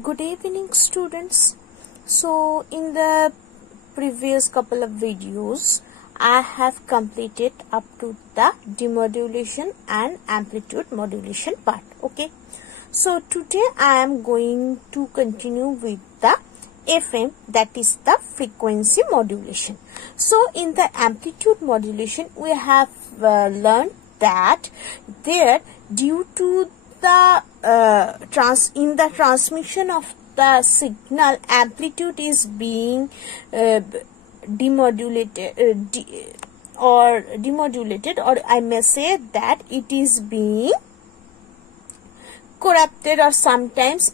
Good evening, students. So in the previous couple of videos I have completed up to the demodulation and amplitude modulation part. Okay, so today I am going to continue with the FM, that is the frequency modulation. So in the amplitude modulation we have learned that there, due to the in the transmission of the signal, amplitude is being demodulated, or I may say that it is being corrupted, or sometimes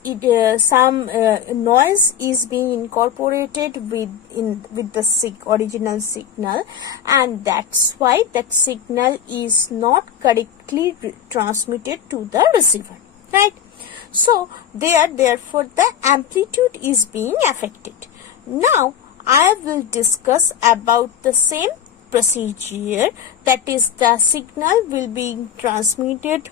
some noise is being incorporated with the original signal, and that's why that signal is not correctly transmitted to the receiver, right? So therefore the amplitude is being affected. Now I will discuss about the same procedure, that is the signal will be transmitted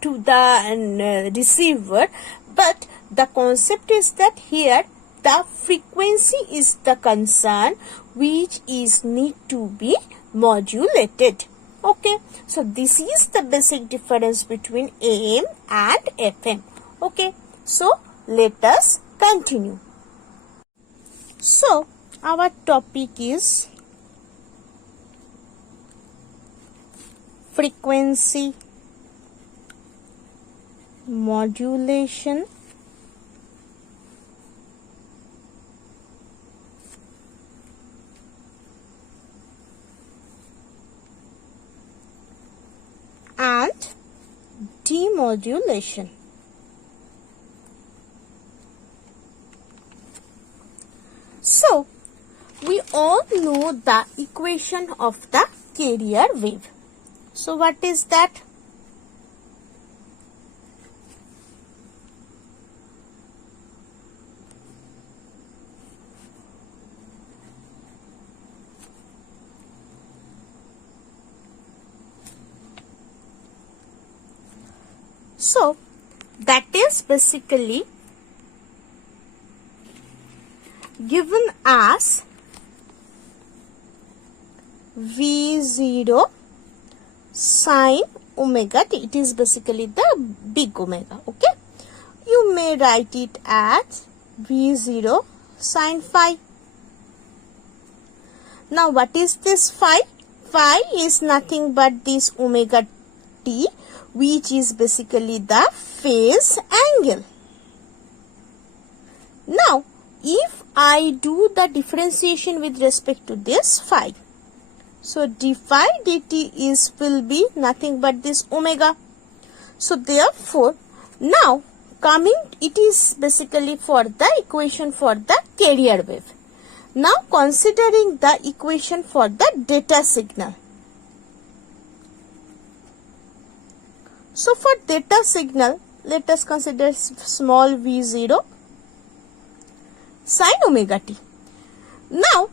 to the receiver, but the concept is that here the frequency is the concern which is need to be modulated. Okay, so this is the basic difference between AM and FM. Okay, so let us continue. So our topic is frequency modulation and demodulation. So we all know the equation of the carrier wave. So what is that? So that is basically given as V0 sine omega t. It is basically the big omega. Okay, you may write it as V0 sine phi. Now what is this phi? Phi is nothing but this omega t, which is basically the phase angle. Now, if I do the differentiation with respect to this phi, so d phi dt will be nothing but this omega. So therefore, now coming, it is basically for the equation for the carrier wave. Now considering the equation for the data signal. So for data signal, let us consider small v0 sine omega t. Now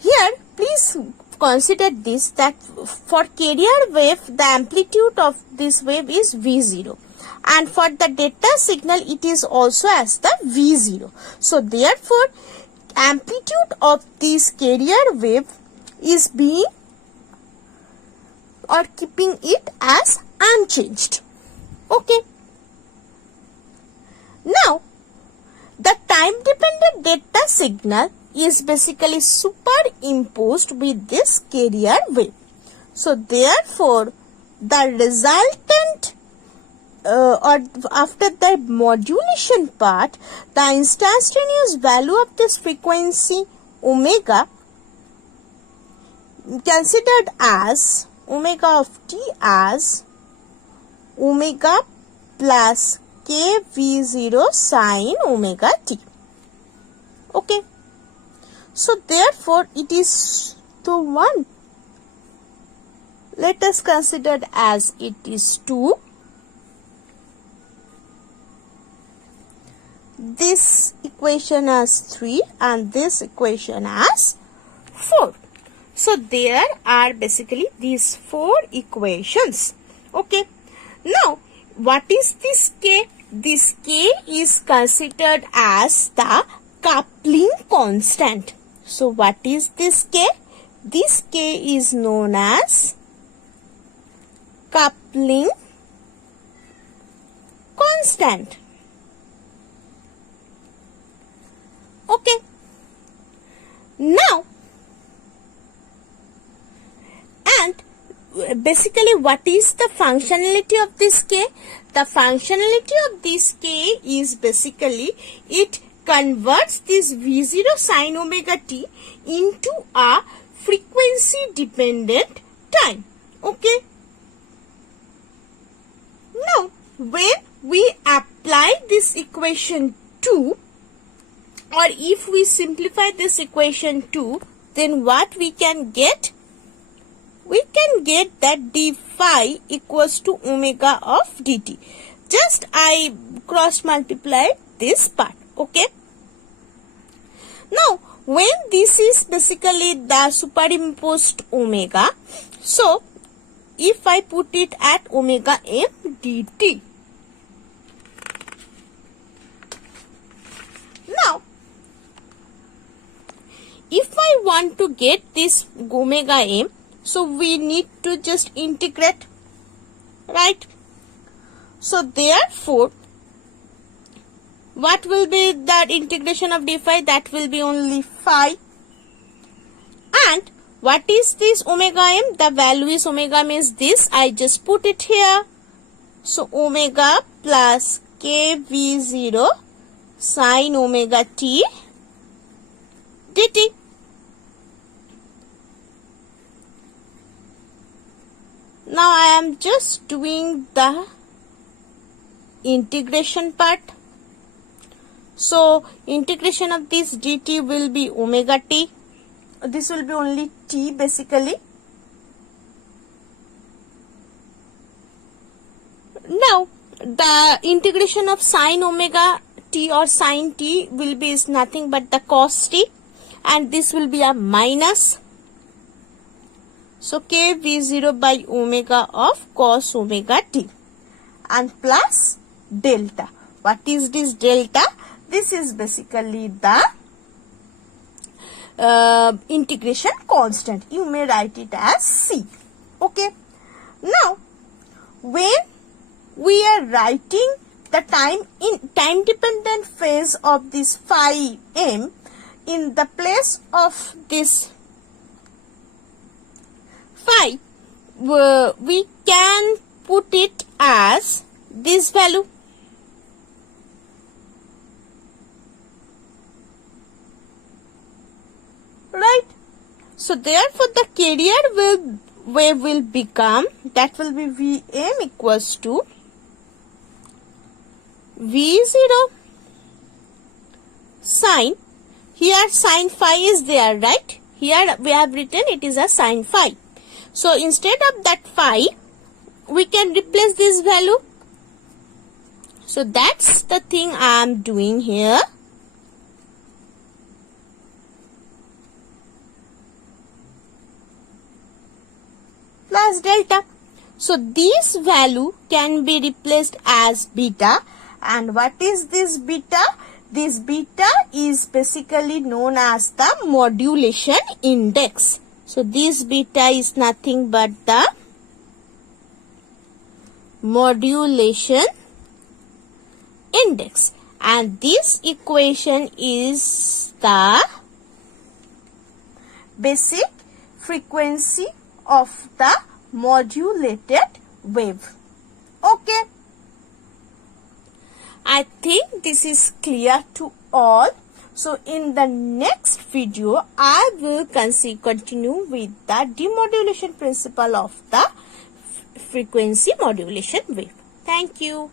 here please consider this, that for carrier wave the amplitude of this wave is v0, and for the data signal it is also as the v0. So therefore amplitude of this carrier wave is being or keeping it as unchanged. Okay. Now the time dependent data signal is basically superimposed with this carrier wave. So therefore the resultant or after the modulation part, the instantaneous value of this frequency omega considered as omega of t as omega plus kv0 sine omega t. Okay, so therefore it is to 1. Let us consider as it is 2. This equation as 3 and this equation as 4. So there are basically these 4 equations. Okay. Now what is this k? this K is considered as the coupling constant. So what is this K? This K is known as coupling constant. Okay. Now, and basically what is the functionality of this K? The functionality of this K is basically it converts this V0 sin omega t into a frequency dependent time. Okay. Now, when we apply this equation 2, or if we simplify this equation 2, then what we can get? We can get that d phi equals to omega of dt. Just I cross multiply this part. Okay. Now, when this is basically the superimposed omega, so if I put it at omega m dt. Now, if I want to get this omega m, so we need to just integrate, right? So therefore, what will be that integration of d phi? That will be only phi. And what is this omega m? The value is omega m is this. I just put it here. So omega plus kv0 sin omega t dt. Now I am just doing the integration part. So integration of this dt will be omega t. This will be only t basically. Now the integration of sin omega t or sin t will be is nothing but the cos t, and this will be a minus. So k v0 by omega of cos omega t, and plus delta. What is this delta? This is basically the integration constant. You may write it as C. Okay. Now, when we are writing the time dependent phase of this phi m, in the place of this phi, we can put it as this value. Right? So therefore the carrier wave will become, that will be Vm equals to V0 sin, here sin phi is there, right? Here we have written it is a sin phi. So instead of that phi, we can replace this value. So that's the thing I am doing here. Plus delta. So this value can be replaced as beta. And what is this beta? This beta is basically known as the modulation index. So this beta is nothing but the modulation index. And this equation is the basic frequency of the modulated wave. Okay. I think this is clear to all. So in the next video, I will continue with the demodulation principle of the frequency modulation wave. Thank you.